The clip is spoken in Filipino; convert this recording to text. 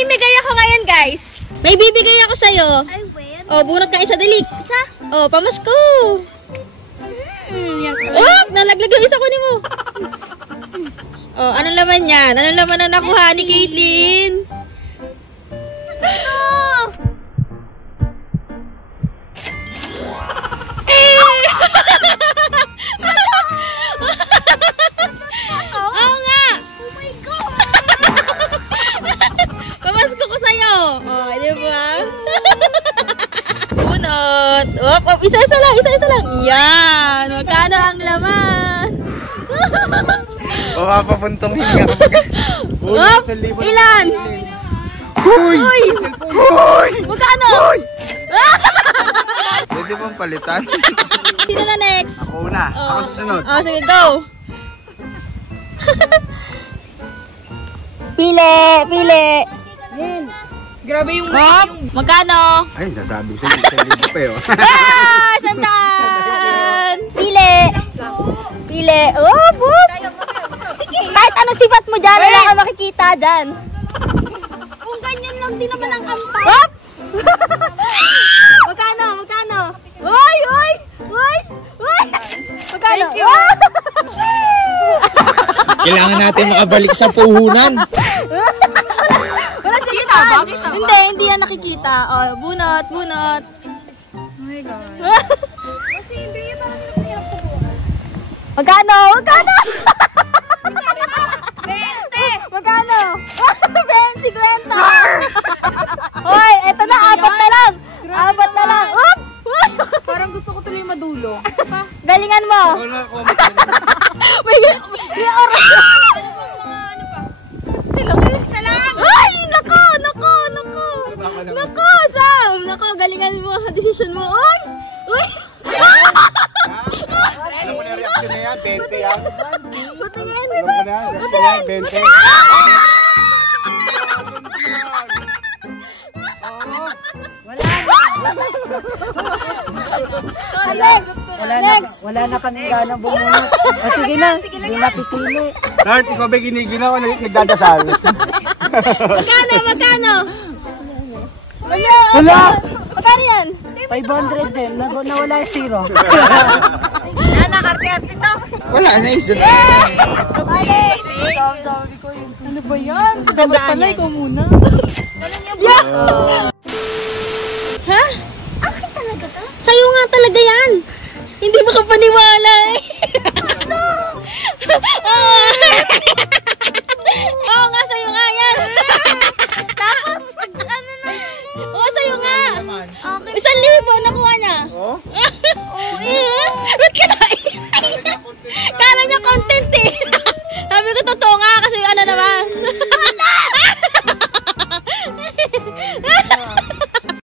mamimigay ako ngayon, guys. May bibigay ako sa'yo. Ay, wait. Oh, bunot ka isa, dali. Isa? Oh, pamasko. Oh, nalaglag yung isa ko ni mo. Oh, anong laman yan? Anong laman na nakuha ni Caitlyn? Oo nga. Oh my God. Pamasko ko sa'yo. Oh, di ba? Bunot. Op, isa-isa lang, isa-isa lang. Yan. Magkano ang laman? Mapapapuntong hininga kapag... Op, ilan? Hoy! Hoy! Magkano? Hoy! Pwede bang palitan? Sino na next? Ako una. Ako susunod. Oh, sige, go. Pili, pili. Grabe yung... Hop, magkano? Ay, nasabi ko sa'yo. Isang libo pa yun. Ah, sandan! Pili. Pili. Oh, boop. Kahit anong sipat mo dyan, wala ka makikita dyan. Kung ganyan lang din naman ang ampay. Hop! Magkano? Magkano? Uy! Uy! Uy! Uy! Magkano? Thank you. Kailangan natin makabalik sa puhunan. Wala si kita ba? Hindi, hindi yan nakikita. Oh, bunot, bunot. Oh my God. Kasi hindi yun parang hirap ko. Magkano? Magkano? 20! Magkano? 50! Hoy, eto na, apat na lang. Apat na lang. Up! Parang gusto ko tuloy madulo. Galingan mo. Wala ko. May oras. Isa lang! Ay, nako, nako, nako. Nako, Sam. Nako, galingan mo sa desisyon mo. Uy! Uy! Ano mo na reaksyon na yan? 20 yan. Patingin. Ano mo na? Reaksyon na yan? 20. Wala na kami gana bumunot. Sige na, hindi na pipili. Lord, ikaw ba giniginaw? Nagdadasal. Magkano, magkano? Wala! Magkano yan? 500 din, nawala yung zero. Nakarte-arte to. Wala na isa. Sabi ko yun. Ano ba yan? Sandaan Pala yan. ikaw muna. Yeah! Ha? Akin talaga to? Sa'yo nga talaga yan. Hindi makapaniwala eh. Oo nga, sa'yo nga yan. Tapos, pag ano na. Oo, sa'yo nga. Okay. 1,000 nakuha niya. Oh? Oo, eh. Ba't ka na?